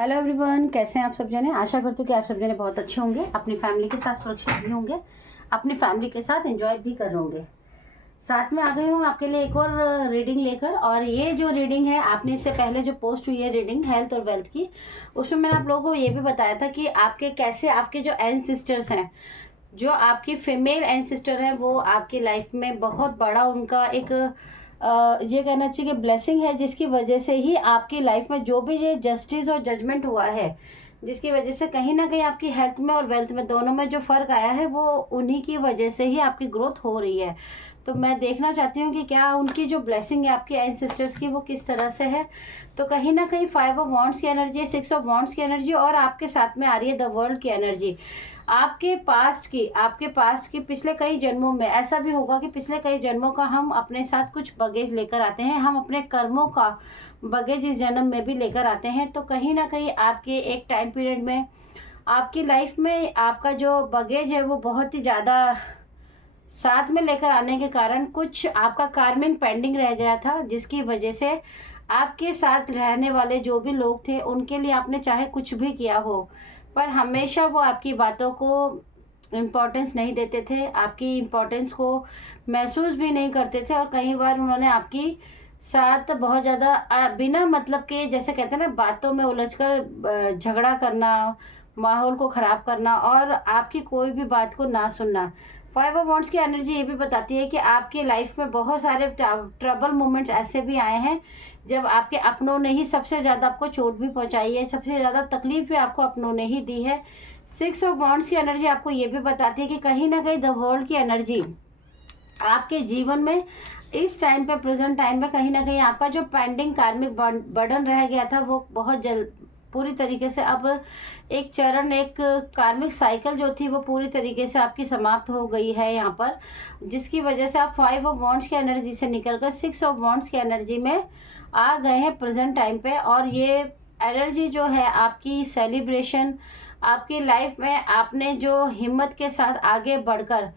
Hello everyone, कैसे हैं आप सब जने। आशा करती हूँ कि आप सब जने बहुत अच्छे होंगे, अपनी फैमिली के साथ सुरक्षित भी होंगे, अपनी फैमिली के साथ एंजॉय भी कर रहे होंगे। साथ में आ गई हूँ आपके लिए एक और रीडिंग लेकर। और ये जो रीडिंग है, आपने इससे पहले जो पोस्ट हुई है रीडिंग हेल्थ और वेल्थ की, उसमें मैंने आप लोगों को ये भी बताया था कि आपके कैसे आपके जो एंसेस्टर्स हैं, जो आपकी फीमेल एंसेस्टर हैं, वो आपकी लाइफ में बहुत बड़ा उनका एक ये कहना चाहिए कि ब्लेसिंग है, जिसकी वजह से ही आपकी लाइफ में जो भी ये जस्टिस और जजमेंट हुआ है, जिसकी वजह से कहीं ना कहीं आपकी हेल्थ में और वेल्थ में दोनों में जो फ़र्क आया है, वो उन्हीं की वजह से ही आपकी ग्रोथ हो रही है। तो मैं देखना चाहती हूँ कि क्या उनकी जो ब्लेसिंग है आपके एंसेस्टर्स की, वो किस तरह से है। तो कहीं ना कहीं 5 ऑफ वॉन्ड्स की एनर्जी, 6 ऑफ वॉन्ड्स की एनर्जी और आपके साथ में आ रही है द वर्ल्ड की एनर्जी। आपके पास्ट की पिछले कई जन्मों में ऐसा भी होगा कि पिछले कई जन्मों का हम अपने साथ कुछ बगेज लेकर आते हैं, हम अपने कर्मों का बगेज इस जन्म में भी लेकर आते हैं। तो कहीं ना कहीं आपके एक टाइम पीरियड में आपकी लाइफ में आपका जो बगेज है, वो बहुत ही ज़्यादा साथ में लेकर आने के कारण कुछ आपका कार्मिक पेंडिंग रह गया था, जिसकी वजह से आपके साथ रहने वाले जो भी लोग थे, उनके लिए आपने चाहे कुछ भी किया हो, पर हमेशा वो आपकी बातों को इम्पोर्टेंस नहीं देते थे, आपकी इम्पोर्टेंस को महसूस भी नहीं करते थे। और कई बार उन्होंने आपकी साथ बहुत ज़्यादा बिना मतलब के, जैसे कहते हैं ना, बातों में उलझकर झगड़ा करना, माहौल को ख़राब करना और आपकी कोई भी बात को ना सुनना। 5 ऑफ वॉन्ड्स की एनर्जी ये भी बताती है कि आपकी लाइफ में बहुत सारे ट्रबल मोमेंट्स ऐसे भी आए हैं, जब आपके अपनों ने ही सबसे ज़्यादा आपको चोट भी पहुंचाई है, सबसे ज़्यादा तकलीफ भी आपको अपनों ने ही दी है। 6 ऑफ वॉन्ड्स की एनर्जी आपको ये भी बताती है कि कहीं ना कहीं द वर्ल्ड की एनर्जी आपके जीवन में इस टाइम पे, प्रेजेंट टाइम में, कहीं ना कहीं आपका जो पेंडिंग कार्मिक बर्डन रह गया था, वो बहुत जल्द पूरी तरीके से अब एक चरण, एक कार्मिक साइकिल जो थी, वो पूरी तरीके से आपकी समाप्त हो गई है यहाँ पर, जिसकी वजह से आप 5 ऑफ वॉन्ड्स की एनर्जी से निकलकर 6 ऑफ वॉन्ड्स की एनर्जी में आ गए हैं प्रेजेंट टाइम पे। और ये एनर्जी जो है आपकी सेलिब्रेशन, आपकी लाइफ में आपने जो हिम्मत के साथ आगे बढ़कर,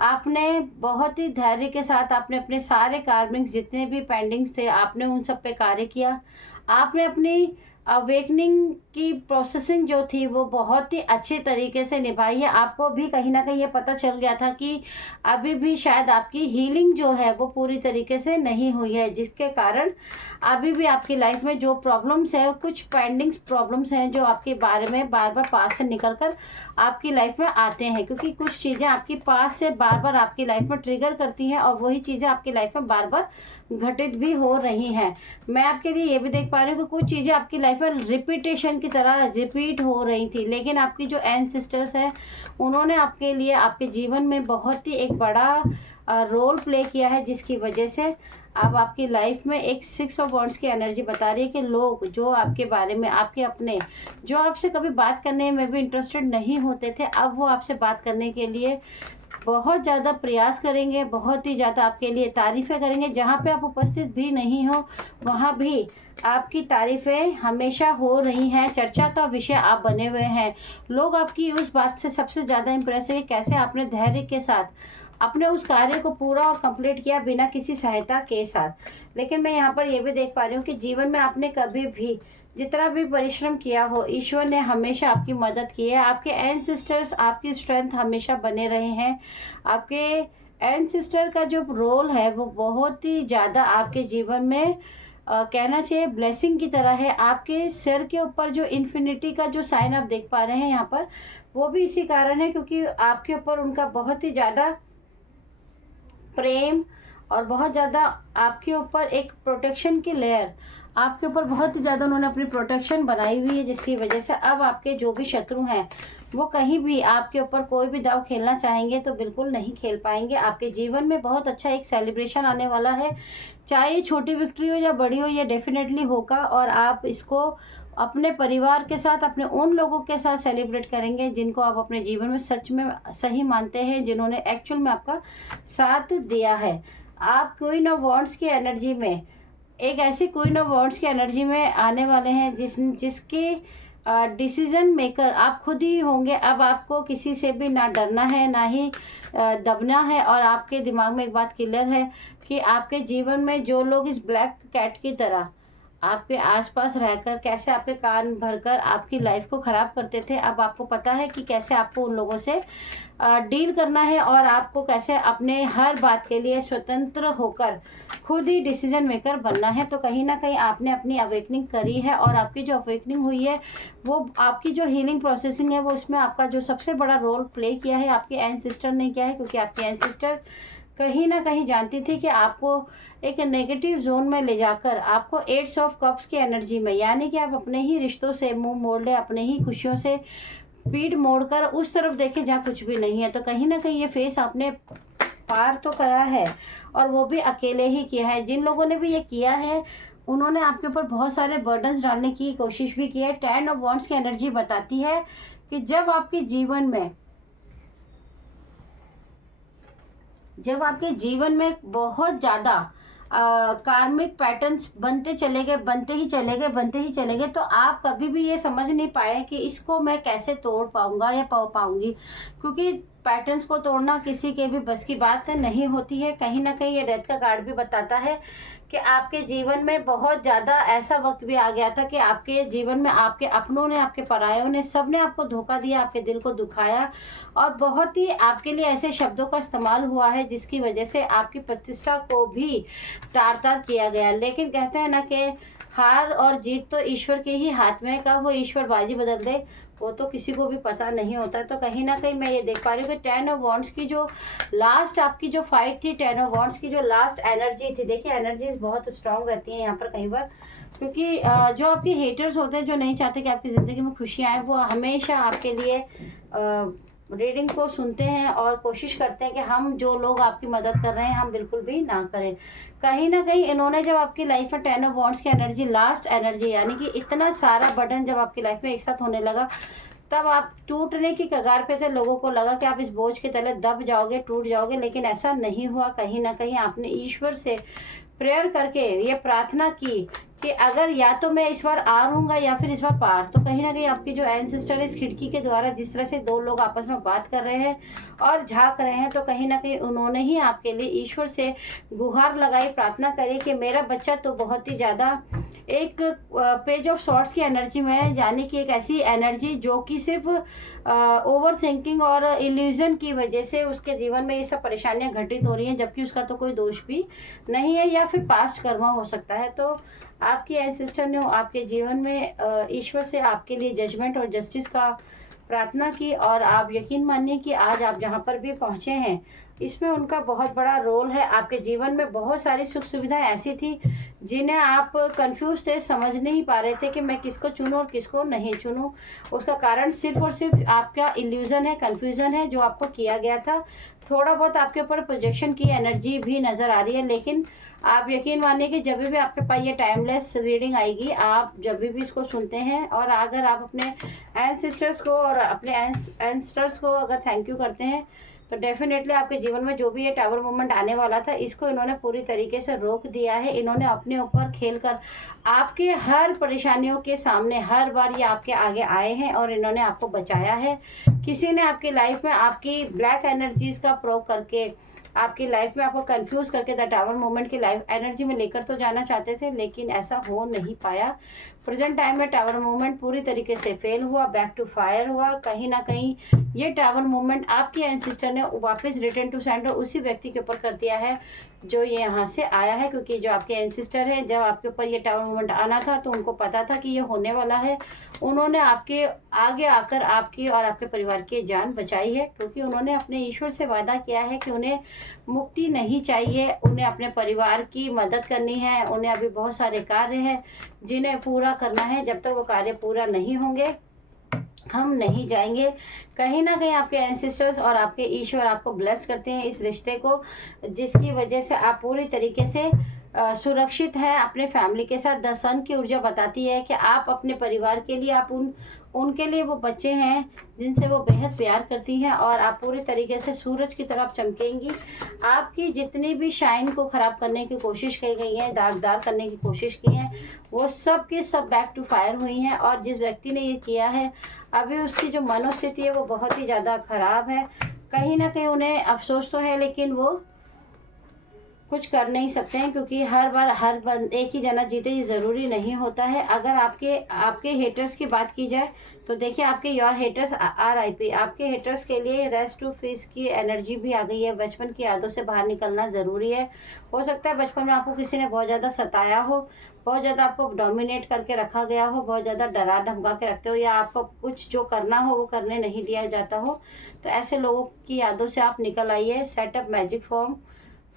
आपने बहुत ही धैर्य के साथ आपने अपने सारे कार्मिक्स जितने भी पेंडिंग्स थे, आपने उन सब पे कार्य किया। आपने अपनी अवेकनिंग की प्रोसेसिंग जो थी, वो बहुत ही अच्छे तरीके से निभाई है। आपको भी कहीं ना कहीं ये पता चल गया था कि अभी भी शायद आपकी हीलिंग जो है वो पूरी तरीके से नहीं हुई है, जिसके कारण अभी भी आपकी लाइफ में जो प्रॉब्लम्स है, कुछ पेंडिंग्स प्रॉब्लम्स हैं, जो आपके बारे में बार बार पास से निकल कर आपकी लाइफ में आते हैं, क्योंकि कुछ चीज़ें आपकी पास से बार बार आपकी लाइफ में ट्रिगर करती हैं और वही चीज़ें आपकी लाइफ में बार बार घटित भी हो रही हैं। मैं आपके लिए ये भी देख पा रही हूँ कि कुछ चीज़ें आपकी लाइफ में रिपीटेशन की तरह रिपीट हो रही थी, लेकिन आपकी जो एंसेस्टर्स हैं, उन्होंने आपके लिए आपके जीवन में बहुत ही एक बड़ा रोल प्ले किया है, जिसकी वजह से अब आपकी लाइफ में एक 6 ऑफ वॉन्ड्स की एनर्जी बता रही है कि लोग जो आपके बारे में, आपके अपने, जो आपसे कभी बात करने में भी इंटरेस्टेड नहीं होते थे, अब वो आपसे बात करने के लिए बहुत ज़्यादा प्रयास करेंगे, बहुत ही ज़्यादा आपके लिए तारीफ़ें करेंगे। जहाँ पे आप उपस्थित भी नहीं हो, वहाँ भी आपकी तारीफ़ें हमेशा हो रही हैं, चर्चा का विषय आप बने हुए हैं। लोग आपकी उस बात से सबसे ज़्यादा इम्प्रेस है कि कैसे आपने धैर्य के साथ अपने उस कार्य को पूरा और कंप्लीट किया, बिना किसी सहायता के साथ। लेकिन मैं यहाँ पर ये भी देख पा रही हूँ कि जीवन में आपने कभी भी जितना भी परिश्रम किया हो, ईश्वर ने हमेशा आपकी मदद की है। आपके एंसेस्टर्स आपकी स्ट्रेंथ हमेशा बने रहे हैं। आपके एंसेस्टर का जो रोल है, वो बहुत ही ज़्यादा आपके जीवन में कहना चाहिए ब्लेसिंग की तरह है। आपके सिर के ऊपर जो इन्फिनिटी का जो साइन आप देख पा रहे हैं यहाँ पर, वो भी इसी कारण है, क्योंकि आपके ऊपर उनका बहुत ही ज़्यादा प्रेम और बहुत ज़्यादा आपके ऊपर एक प्रोटेक्शन की लेयर, आपके ऊपर बहुत ही ज़्यादा उन्होंने अपनी प्रोटेक्शन बनाई हुई है, जिसकी वजह से अब आपके जो भी शत्रु हैं, वो कहीं भी आपके ऊपर कोई भी दाव खेलना चाहेंगे तो बिल्कुल नहीं खेल पाएंगे। आपके जीवन में बहुत अच्छा एक सेलिब्रेशन आने वाला है, चाहे ये छोटी विक्ट्री हो या बड़ी हो, ये डेफिनेटली होगा। और आप इसको अपने परिवार के साथ, अपने उन लोगों के साथ सेलिब्रेट करेंगे जिनको आप अपने जीवन में सच में सही मानते हैं, जिन्होंने एक्चुअल में आपका साथ दिया है। आप क्वीन ऑफ वॉन्ड्स की एनर्जी में, एक ऐसी क्वीन ऑफ वॉन्ड्स की एनर्जी में आने वाले हैं जिसके डिसीजन मेकर आप खुद ही होंगे। अब आपको किसी से भी ना डरना है, ना ही दबना है। और आपके दिमाग में एक बात क्लियर है कि आपके जीवन में जो लोग इस ब्लैक कैट की तरह आपके आसपास रहकर कैसे आपके कान भरकर आपकी लाइफ को ख़राब करते थे, अब आपको पता है कि कैसे आपको उन लोगों से डील करना है और आपको कैसे अपने हर बात के लिए स्वतंत्र होकर खुद ही डिसीजन मेकर बनना है। तो कहीं ना कहीं आपने अपनी अवेकनिंग करी है और आपकी जो अवेकनिंग हुई है वो आपकी जो हीलिंग प्रोसेसिंग है वो उसमें आपका जो सबसे बड़ा रोल प्ले किया है आपके एंसेस्टर ने किया है, क्योंकि आपके एंसेस्टर कहीं ना कहीं जानती थी कि आपको एक नेगेटिव जोन में ले जाकर आपको 8 ऑफ कप्स की एनर्जी में, यानी कि आप अपने ही रिश्तों से मुंह मोड़ ले, अपने ही खुशियों से पीठ मोड़कर उस तरफ देखें जहाँ कुछ भी नहीं है। तो कहीं ना कहीं ये फेस आपने पार तो करा है और वो भी अकेले ही किया है। जिन लोगों ने भी ये किया है उन्होंने आपके ऊपर बहुत सारे बर्डन्स डालने की कोशिश भी की है। 10 ऑफ वॉन्ड्स की एनर्जी बताती है कि जब आपके जीवन में बहुत ज़्यादा कार्मिक पैटर्न्स बनते ही चले गए तो आप कभी भी ये समझ नहीं पाए कि इसको मैं कैसे तोड़ पाऊंगा या पाऊंगी, क्योंकि पैटर्न्स को तोड़ना किसी के भी बस की बात नहीं होती है। कहीं ना कहीं ये डेथ का कार्ड भी बताता है कि आपके जीवन में बहुत ज़्यादा ऐसा वक्त भी आ गया था कि आपके जीवन में आपके अपनों ने, आपके परायों ने, सब ने आपको धोखा दिया, आपके दिल को दुखाया और बहुत ही आपके लिए ऐसे शब्दों का इस्तेमाल हुआ है जिसकी वजह से आपकी प्रतिष्ठा को भी तार तार किया गया। लेकिन कहते हैं ना कि हार और जीत तो ईश्वर के ही हाथ में है, कब वो ईश्वर बाजी बदल दे वो तो किसी को भी पता नहीं होता। तो कहीं ना कहीं मैं ये देख पा रही हूँ कि 10 ऑफ वॉन्ड्स की जो लास्ट आपकी जो फाइट थी, 10 ऑफ वॉन्ड्स की जो लास्ट एनर्जी थी, देखिए एनर्जीज बहुत स्ट्रांग रहती हैं यहाँ पर कई बार, क्योंकि जो आपके हेटर्स होते हैं जो नहीं चाहते कि आपकी ज़िंदगी में खुशियाँ आए, वो हमेशा आपके लिए रीडिंग को सुनते हैं और कोशिश करते हैं कि हम जो लोग आपकी मदद कर रहे हैं हम बिल्कुल भी ना करें। कहीं ना कहीं इन्होंने जब आपकी लाइफ में 10 ऑफ वॉन्ड्स की एनर्जी, लास्ट एनर्जी, यानी कि इतना सारा बर्डन जब आपकी लाइफ में एक साथ होने लगा तब आप टूटने की कगार पे थे। लोगों को लगा कि आप इस बोझ के तले दब जाओगे, टूट जाओगे, लेकिन ऐसा नहीं हुआ। कहीं ना कहीं आपने ईश्वर से प्रेयर करके ये प्रार्थना की कि अगर या तो मैं इस बार आर हूँगा या फिर इस बार पार। तो कहीं ना कहीं आपकी जो एंसेस्टर इस खिड़की के द्वारा जिस तरह से दो लोग आपस में बात कर रहे हैं और झांक रहे हैं, तो कहीं ना कहीं उन्होंने ही आपके लिए ईश्वर से गुहार लगाई, प्रार्थना करी कि मेरा बच्चा तो बहुत ही ज़्यादा एक पेज ऑफ सॉर्ट्स की एनर्जी में है, यानी कि एक ऐसी एनर्जी जो कि सिर्फ ओवर थिंकिंग और इल्यूजन की वजह से उसके जीवन में ये सब परेशानियां घटित हो रही हैं, जबकि उसका तो कोई दोष भी नहीं है या फिर पास्ट कर्मा हो सकता है। तो आपकी एंसेस्टर ने आपके जीवन में ईश्वर से आपके लिए जजमेंट और जस्टिस का प्रार्थना की और आप यकीन मानिए कि आज आप जहाँ पर भी पहुँचे हैं इसमें उनका बहुत बड़ा रोल है। आपके जीवन में बहुत सारी सुख सुविधाएं ऐसी थी जिन्हें आप कंफ्यूज थे, समझ नहीं पा रहे थे कि मैं किसको चुनूं और किसको नहीं चुनूं। उसका कारण सिर्फ और सिर्फ आपका इल्यूजन है, कन्फ्यूज़न है जो आपको किया गया था। थोड़ा बहुत आपके ऊपर प्रोजेक्शन की एनर्जी भी नज़र आ रही है, लेकिन आप यकीन मानिए कि जब भी आपके पास ये टाइमलेस रीडिंग आएगी, आप जब भी इसको सुनते हैं और अगर आप अपने एंसेस्टर्स को और अपने एंसेस्टर्स को अगर थैंक यू करते हैं तो डेफिनेटली आपके जीवन में जो भी ये टावर मूवमेंट आने वाला था इसको इन्होंने पूरी तरीके से रोक दिया है। इन्होंने अपने ऊपर खेलकर आपके हर परेशानियों के सामने हर बार ये आपके आगे आए हैं और इन्होंने आपको बचाया है। किसी ने आपकी लाइफ में आपकी ब्लैक एनर्जीज़ का प्रयोग करके आपकी लाइफ में आपको कंफ्यूज करके द टावर मोमेंट की लाइफ एनर्जी में लेकर तो जाना चाहते थे, लेकिन ऐसा हो नहीं पाया। प्रेजेंट टाइम में टावर मूवमेंट पूरी तरीके से फेल हुआ, बैक टू फायर हुआ। कहीं ना कहीं ये टावर मूवमेंट आपके एंसेस्टर ने वापस रिटर्न टू सेंटर उसी व्यक्ति के ऊपर कर दिया है जो ये यहाँ से आया है, क्योंकि जो आपके एंसेस्टर है जब आपके ऊपर ये टावर मूवमेंट आना था तो उनको पता था कि ये होने वाला है। उन्होंने आपके आगे आकर आपकी और आपके परिवार की जान बचाई है, क्योंकि उन्होंने अपने ईश्वर से वादा किया है कि उन्हें मुक्ति नहीं चाहिए, उन्हें अपने परिवार की मदद करनी है। उन्हें अभी बहुत सारे कार्य हैं जिन्हें पूरा करना है। जब तक वो कार्य पूरा नहीं होंगे हम नहीं जाएंगे। कहीं ना कहीं आपके एंसेस्टर्स और आपके ईश्वर आपको ब्लेस करते हैं इस रिश्ते को, जिसकी वजह से आप पूरी तरीके से सुरक्षित है अपने फैमिली के साथ। द सन की ऊर्जा बताती है कि आप अपने परिवार के लिए, आप उनके लिए वो बच्चे हैं जिनसे वो बेहद प्यार करती हैं और आप पूरी तरीके से सूरज की तरफ चमकेंगी। आपकी जितनी भी शाइन को ख़राब करने की कोशिश की गई है, दागदार करने की कोशिश की है, वो सब की सब बैक टू फायर हुई हैं। और जिस व्यक्ति ने ये किया है अभी उसकी जो मनोस्थिति है वो बहुत ही ज़्यादा ख़राब है। कहीं ना कहीं उन्हें अफसोस तो है, लेकिन वो कुछ कर नहीं सकते हैं, क्योंकि हर बार एक ही जना जीते ये ज़रूरी नहीं होता है। अगर आपके हेटर्स की बात की जाए तो देखिए, आपके योर हेटर्स RIP। आपके हेटर्स के लिए रेस्ट टू पीस की एनर्जी भी आ गई है। बचपन की यादों से बाहर निकलना ज़रूरी है। हो सकता है बचपन में आपको किसी ने बहुत ज़्यादा सताया हो, बहुत ज़्यादा आपको डोमिनेट करके रखा गया हो, बहुत ज़्यादा डरा धमका के रखते हो, या आपको कुछ जो करना हो वो करने नहीं दिया जाता हो। तो ऐसे लोगों की यादों से आप निकल आइए। Setup magic form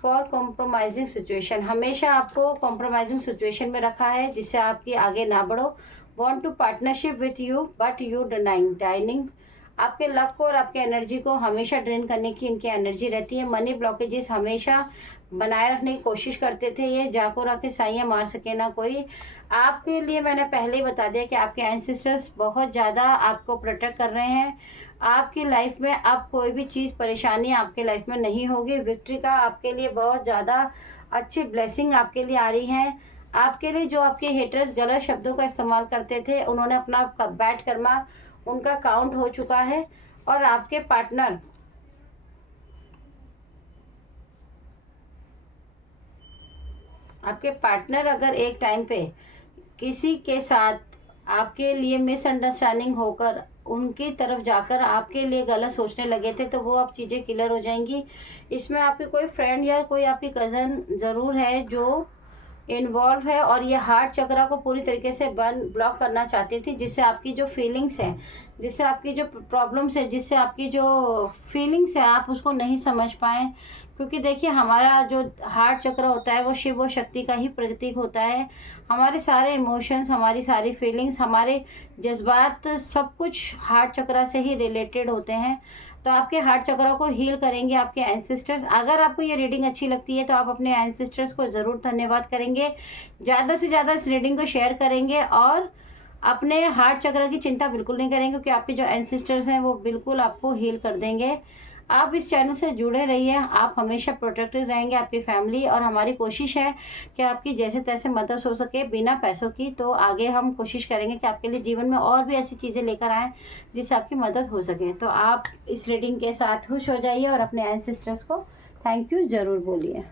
for compromising situation. हमेशा आपको कॉम्प्रोमाइजिंग सिचुएशन में रखा है जिससे आपकी आगे ना बढ़ो। Want to partnership with you but you dining. आपके लक को और आपके एनर्जी को हमेशा ड्रेन करने की इनकी एनर्जी रहती है। मनी ब्लॉकेजेस हमेशा बनाए रखने की कोशिश करते थे। ये जाको रखे साइयाँ मार सके ना कोई। आपके लिए मैंने पहले ही बता दिया कि आपके एंसेस्टर्स बहुत ज़्यादा आपको प्रोटेक्ट कर रहे हैं। आपकी लाइफ में अब कोई भी चीज़ परेशानी आपके लाइफ में नहीं होगी। विक्ट्री का आपके लिए बहुत ज़्यादा अच्छी ब्लेसिंग आपके लिए आ रही है। आपके लिए जो आपके हेटर्स गलत शब्दों का इस्तेमाल करते थे, उन्होंने अपना बैड कर्मा उनका काउंट हो चुका है। और आपके पार्टनर अगर एक टाइम पे किसी के साथ आपके लिए मिसअंडरस्टैंडिंग होकर उनकी तरफ जाकर आपके लिए गलत सोचने लगे थे, तो वो अब चीज़ें क्लियर हो जाएंगी। इसमें आपकी कोई फ्रेंड या कोई आपकी कज़न ज़रूर है जो इन्वॉल्व है, और ये हार्ट चक्रा को पूरी तरीके से ब्लॉक करना चाहती थी, जिससे आपकी जो फीलिंग्स हैं, जिससे आपकी जो प्रॉब्लम्स है, जिससे आपकी जो फीलिंग्स है आप उसको नहीं समझ पाएँ। क्योंकि देखिए, हमारा जो हार्ट चक्र होता है वो शिव और शक्ति का ही प्रतीक होता है। हमारे सारे इमोशंस, हमारी सारी फीलिंग्स, हमारे जज्बात, सब कुछ हार्ट चक्र से ही रिलेटेड होते हैं। तो आपके हार्ट चक्र को हील करेंगे आपके एंसेस्टर्स। अगर आपको ये रीडिंग अच्छी लगती है तो आप अपने एंसेस्टर्स को ज़रूर धन्यवाद करेंगे, ज़्यादा से ज़्यादा इस रीडिंग को शेयर करेंगे, और अपने हार्ट चक्र की चिंता बिल्कुल नहीं करेंगे, क्योंकि आपके जो एंसेस्टर्स हैं वो बिल्कुल आपको हील कर देंगे। आप इस चैनल से जुड़े रहिए, आप हमेशा प्रोटेक्टेड रहेंगे, आपकी फैमिली। और हमारी कोशिश है कि आपकी जैसे तैसे मदद हो सके बिना पैसों की। तो आगे हम कोशिश करेंगे कि आपके लिए जीवन में और भी ऐसी चीज़ें लेकर आएँ जिससे आपकी मदद हो सके। तो आप इस रीडिंग के साथ खुश हो जाइए और अपने एंसेस्टर्स को थैंक यू ज़रूर बोलिए।